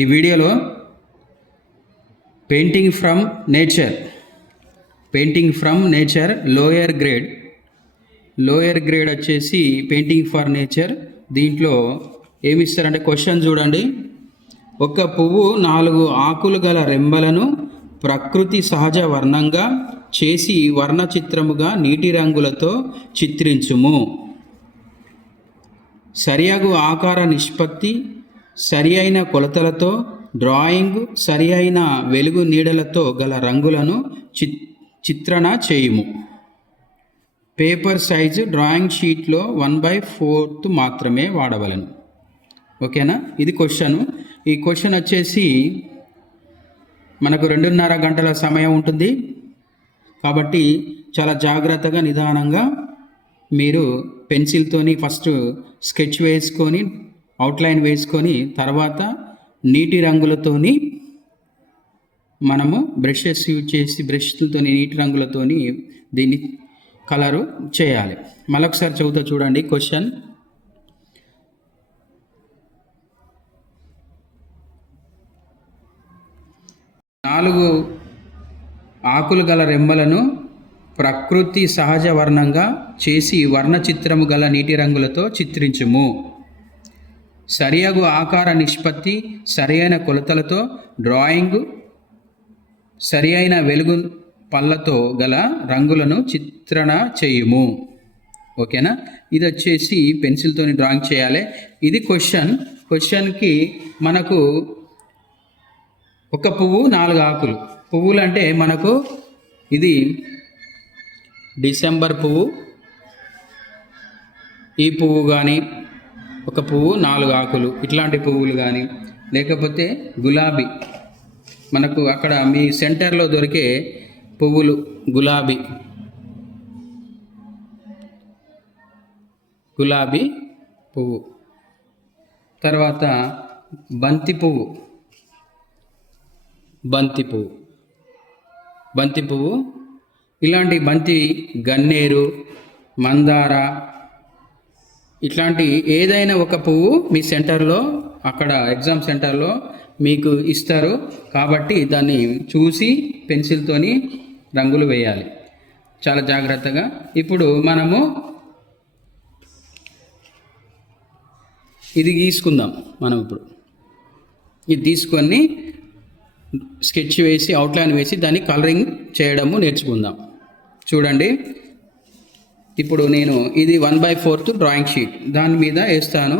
ఈ వీడియోలో painting from nature lower grade వచ్చేసి పెయింటింగ్ ఫర్ నేచర్. దీంట్లో ఏమిస్తారంటే క్వశ్చన్ చూడండి. ఒక పువ్వు 4 ఆకులు గల రెంబలను ప్రకృతి సహజ వర్ణంగా చేసి వర్ణ చిత్రముగా నీటి రంగులతో చిత్రించుము. సరియగు ఆకార నిష్పత్తి, సరి అయిన కొలతలతో డ్రాయింగ్, సరి అయిన వెలుగు నీడలతో గల రంగులను చిత్రణ చేయుము. పేపర్ సైజు డ్రాయింగ్ షీట్లో 1/4 మాత్రమే వాడవలను. ఓకేనా? ఇది క్వశ్చను. ఈ క్వశ్చన్ వచ్చేసి మనకు 2.5 గంటల సమయం ఉంటుంది. కాబట్టి చాలా జాగ్రత్తగా నిదానంగా మీరు పెన్సిల్తోని ఫస్ట్ స్కెచ్ వేసుకొని అవుట్లైన్ వేసుకొని తర్వాత నీటి రంగులతోని మనము బ్రషెస్ యూజ్ చేసి బ్రష్లతో నీటి రంగులతోని దీన్ని కలరు చేయాలి. మరొకసారి చదువుతా చూడండి క్వశ్చన్. నాలుగు ఆకులు గల రెమ్మలను ప్రకృతి సహజ వర్ణంగా చేసి వర్ణ చిత్రము గల నీటి రంగులతో చిత్రించుము. సరియగు ఆకార నిష్పత్తి, సరి అయిన కొలతలతో డ్రాయింగ్, సరి అయిన వెలుగు పళ్ళతో గల రంగులను చిత్రణ చేయుము. ఓకేనా? ఇది వచ్చేసి పెన్సిల్తో డ్రాయింగ్ చేయాలి. ఇది క్వశ్చన్కి మనకు ఒక పువ్వు 4 ఆకులు. పువ్వులు అంటే మనకు ఇది డిసెంబర్ పువ్వు, ఈ పువ్వు కానీ ఒక పువ్వు 4 ఆకులు, ఇట్లాంటి పువ్వులు కానీ లేకపోతే గులాబీ, మనకు అక్కడ మీ సెంటర్లో దొరికే పువ్వులు గులాబీ పువ్వు, తర్వాత బంతి పువ్వు, ఇలాంటి బంతి, గన్నేరు, మందార, ఇట్లాంటి ఏదైనా ఒక పువ్వు మీ సెంటర్లో అక్కడ ఎగ్జామ్ సెంటర్లో మీకు ఇస్తారు. కాబట్టి దాన్ని చూసి పెన్సిల్తోని రంగులు వేయాలి చాలా జాగ్రత్తగా. ఇప్పుడు మనము ఇది గీసుకుందాం. ఇప్పుడు ఇది తీసుకొని స్కెచ్ వేసి అవుట్లైన్ వేసి దాన్ని కలరింగ్ చేయడము నేర్చుకుందాం. చూడండి, ఇప్పుడు నేను ఇది 1/4 డ్రాయింగ్ షీట్ దాని మీద వేస్తాను.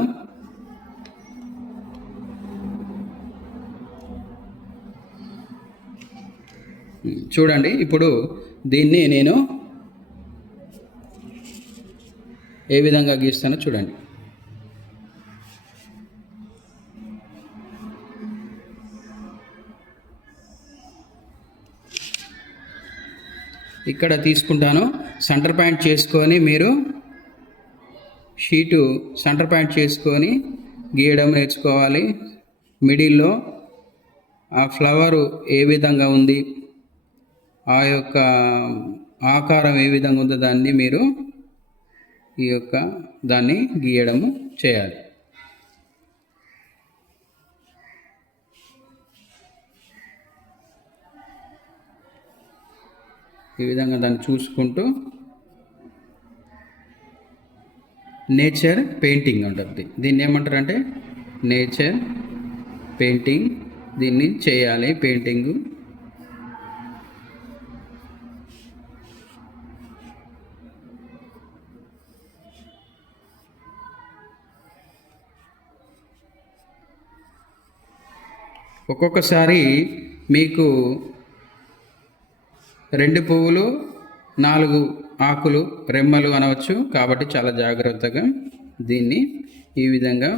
చూడండి, ఇప్పుడు దీన్ని నేను ఏ విధంగా గీస్తానో చూడండి. ఇక్కడ తీసుకుంటాను. సెంటర్ పాయింట్ చేసుకొని మీరు షీటు సెంటర్ పాయింట్ చేసుకొని గీయడం నేర్చుకోవాలి. మిడిల్లో ఆ ఫ్లవరు ఏ విధంగా ఉంది, ఆ యొక్క ఆకారం ఏ విధంగా ఉందో దాన్ని మీరు దాన్ని గీయడము చేయాలి. ఈ విధంగా దాన్ని చూసుకుంటూ నేచర్ పెయింటింగ్ ఉంటుంది. దీన్ని ఏమంటారంటే నేచర్ పెయింటింగ్. దీన్ని చేయాలి పెయింటింగు. ఒక్కొక్కసారి మీకు 2 పువ్వులు 4 ఆకులు రెమ్మలు అనవచ్చు. కాబట్టి చాలా జాగ్రత్తగా దీన్ని ఈ విధంగా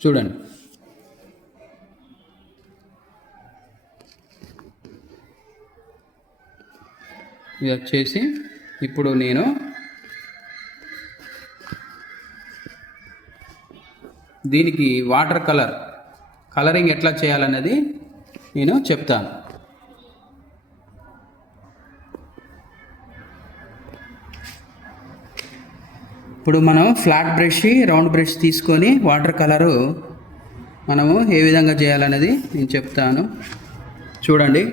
చూడండి. ఇది వచ్చేసి ఇప్పుడు నేను దీనికి వాటర్ కలరింగ్ ఎట్లా చేయాలన్నది నేను చెప్తాను. ఇప్పుడు మనం ఫ్లాట్ బ్రష్, రౌండ్ బ్రష్ తీసుకొని వాటర్ కలరు మనము ఏ విధంగా చేయాలనేది నేను చెప్తాను. చూడండి.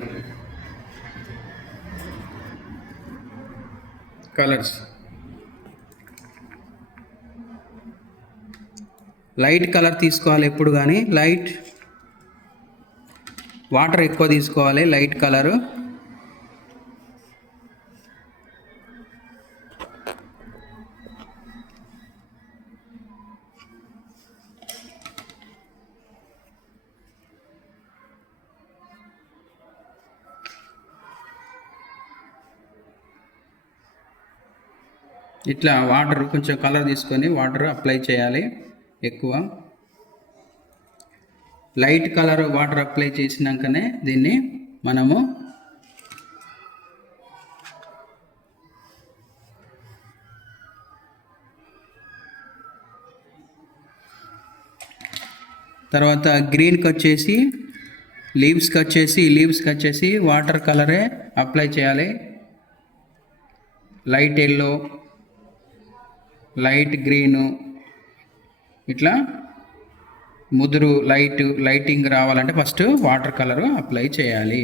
కలర్స్ లైట్ కలర్ తీసుకోవాలి ఎప్పుడు కానీ. లైట్ వాటర్ ఎక్కువ తీసుకోవాలి. లైట్ కలరు ఇట్లా వాటర్ కొంచెం కలర్ తీసుకొని వాటర్ అప్లై చేయాలి. ఎక్కువ లైట్ కలర్ వాటర్ అప్లై చేసినాకనే దీన్ని మనము తర్వాత గ్రీన్కి వచ్చేసి లీవ్స్కి వచ్చేసి వాటర్ కలరే అప్లై చేయాలి. లైట్ ఎల్లో, లైట్ గ్రీను, ఇట్లా ముదురు లైటింగ్ రావాలంటే ఫస్ట్ వాటర్ కలరు అప్లై చేయాలి.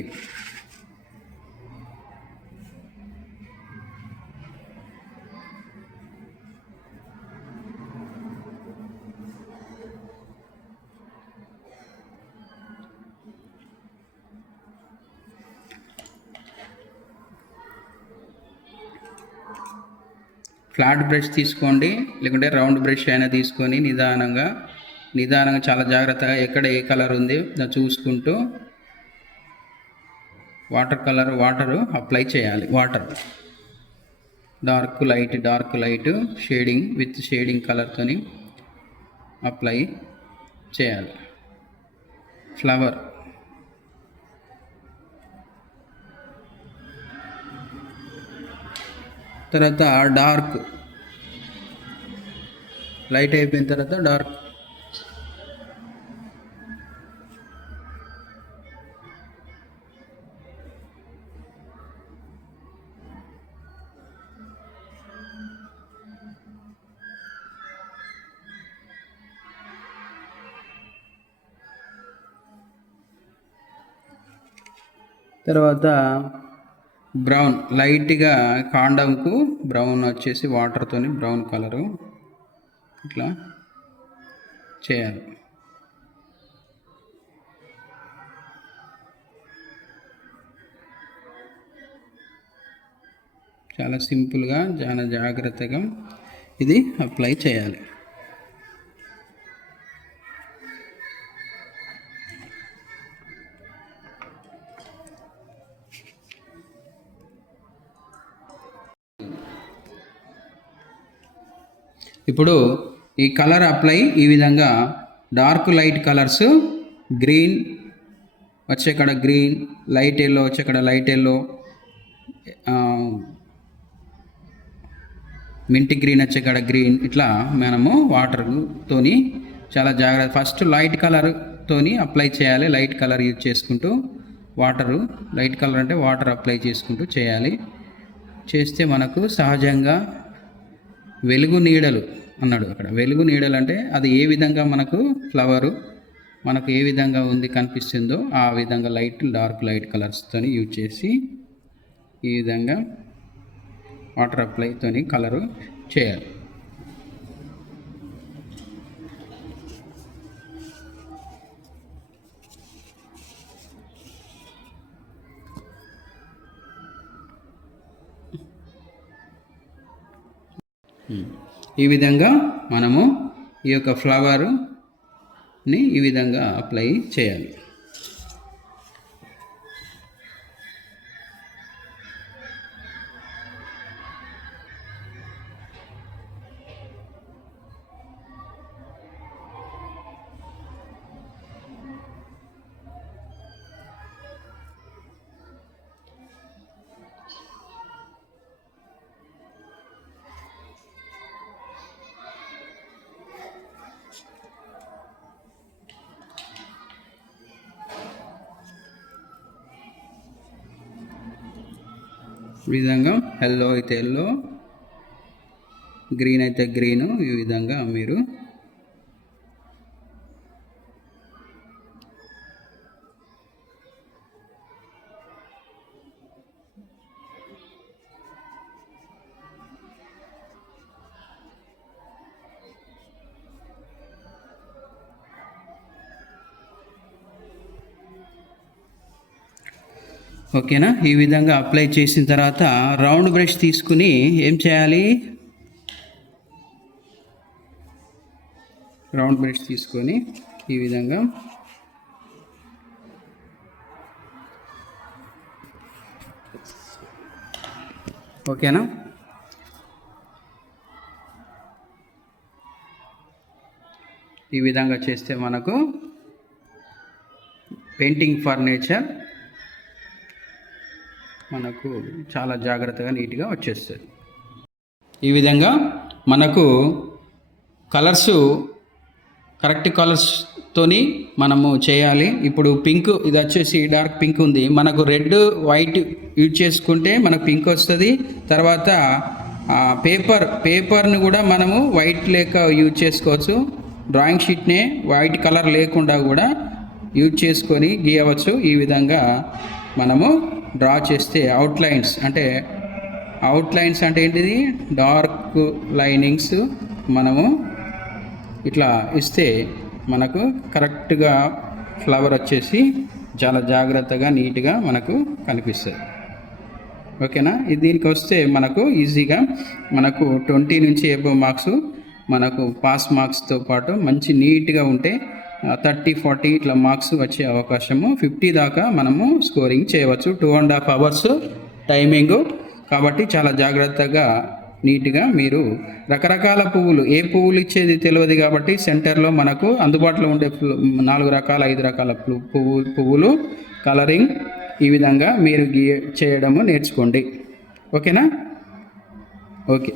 ఫ్లాట్ బ్రష్ తీసుకోండి, లేకుంటే రౌండ్ బ్రష్ అయినా తీసుకొని నిదానంగా చాలా జాగ్రత్తగా ఎక్కడ ఏ కలర్ ఉంది దాన్ని చూసుకుంటూ వాటరు అప్లై చేయాలి. Water dark light shading with shading కలర్తోని అప్లై చేయాలి. ఫ్లవర్ తర్వాత డార్క్ లైట్ అయిపోయిన తర్వాత డార్క్ తర్వాత బ్రౌన్ లైట్గా కాండంకు బ్రౌన్ వచ్చేసి వాటర్తోని బ్రౌన్ కలరు ఇట్లా చేయాలి. చాలా సింపుల్గా చాలా జాగ్రత్తగా ఇది అప్లై చేయాలి. ఇప్పుడు ఈ కలర్ అప్లై ఈ విధంగా డార్క్ లైట్ కలర్స్ గ్రీన్ వచ్చేక్కడ గ్రీన్, లైట్ ఎల్లో వచ్చేక్కడ లైట్ ఎల్లో, మింట్ గ్రీన్ వచ్చేక్కడ గ్రీన్, ఇట్లా మనము వాటర్తోని చాలా జాగ్రత్త ఫస్ట్ లైట్ కలర్తోని అప్లై చేయాలి. లైట్ కలర్ యూజ్ చేసుకుంటూ లైట్ కలర్ అంటే వాటర్ అప్లై చేసుకుంటూ చేయాలి. చేస్తే మనకు సహజంగా వెలుగు నీడలు అన్నాడు అక్కడ. వెలుగు నీడలు అంటే అది ఏ విధంగా మనకు ఫ్లవరు మనకు ఏ విధంగా ఉంది కనిపిస్తుందో ఆ విధంగా డార్క్ లైట్ కలర్స్తో యూజ్ చేసి ఈ విధంగా వాటర్ అప్లైతోని కలరు చేయాలి. ఈ విధంగా మనము ఈ యొక్క ఫ్లవర్ని ఈ విధంగా అప్లై చేయాలి. ఈ విధంగా ఎల్లో అయితే ఎల్లో, గ్రీన్ అయితే గ్రీను, ఈ విధంగా మీరు ఓకేనా. ఈ విధంగా అప్లై చేసిన తర్వాత రౌండ్ బ్రష్ తీసుకుని ఏం చేయాలి, రౌండ్ బ్రష్ తీసుకొని ఈ విధంగా ఓకేనా. ఈ విధంగా చేస్తే మనకు పెయింటింగ్ ఫర్ నేచర్ మనకు చాలా జాగ్రత్తగా నీట్గా వచ్చేస్తుంది. ఈ విధంగా మనకు కలర్సు కరెక్ట్ కలర్స్తోని మనము చేయాలి. ఇప్పుడు పింక్, ఇది వచ్చేసి డార్క్ పింక్ ఉంది, మనకు రెడ్ వైట్ యూజ్ చేసుకుంటే మనకు పింక్ వస్తుంది. తర్వాత పేపర్ని కూడా మనము వైట్ లేక యూజ్ చేసుకోవచ్చు. డ్రాయింగ్ షీట్నే వైట్ కలర్ లేకుండా కూడా యూజ్ చేసుకొని గీయవచ్చు. ఈ విధంగా మనము డ్రా చేస్తే అవుట్లైన్స్ అంటే ఏంటిది, డార్క్ లైనింగ్స్ మనము ఇట్లా ఇస్తే మనకు కరెక్ట్గా ఫ్లవర్ వచ్చేసి చాలా జాగ్రత్తగా నీట్గా మనకు కనిపిస్తుంది. ఓకేనా. దీనికి వస్తే మనకు ఈజీగా మనకు 20 నుంచి అబవ్ మార్క్స్ మనకు పాస్ మార్క్స్తో పాటు మంచి నీట్గా ఉంటే 30-40 ఇట్లా మార్క్స్ వచ్చే అవకాశము, 50 దాకా మనము స్కోరింగ్ చేయవచ్చు. 2.5 hours టైమింగు. కాబట్టి చాలా జాగ్రత్తగా నీట్గా మీరు రకరకాల పువ్వులు, ఏ పువ్వులు ఇచ్చేది తెలియదు కాబట్టి సెంటర్లో మనకు అందుబాటులో ఉండే 4 రకాల 5 రకాల పువ్వులు కలరింగ్ ఈ విధంగా మీరు చేయడము నేర్చుకోండి. ఓకేనా. ఓకే.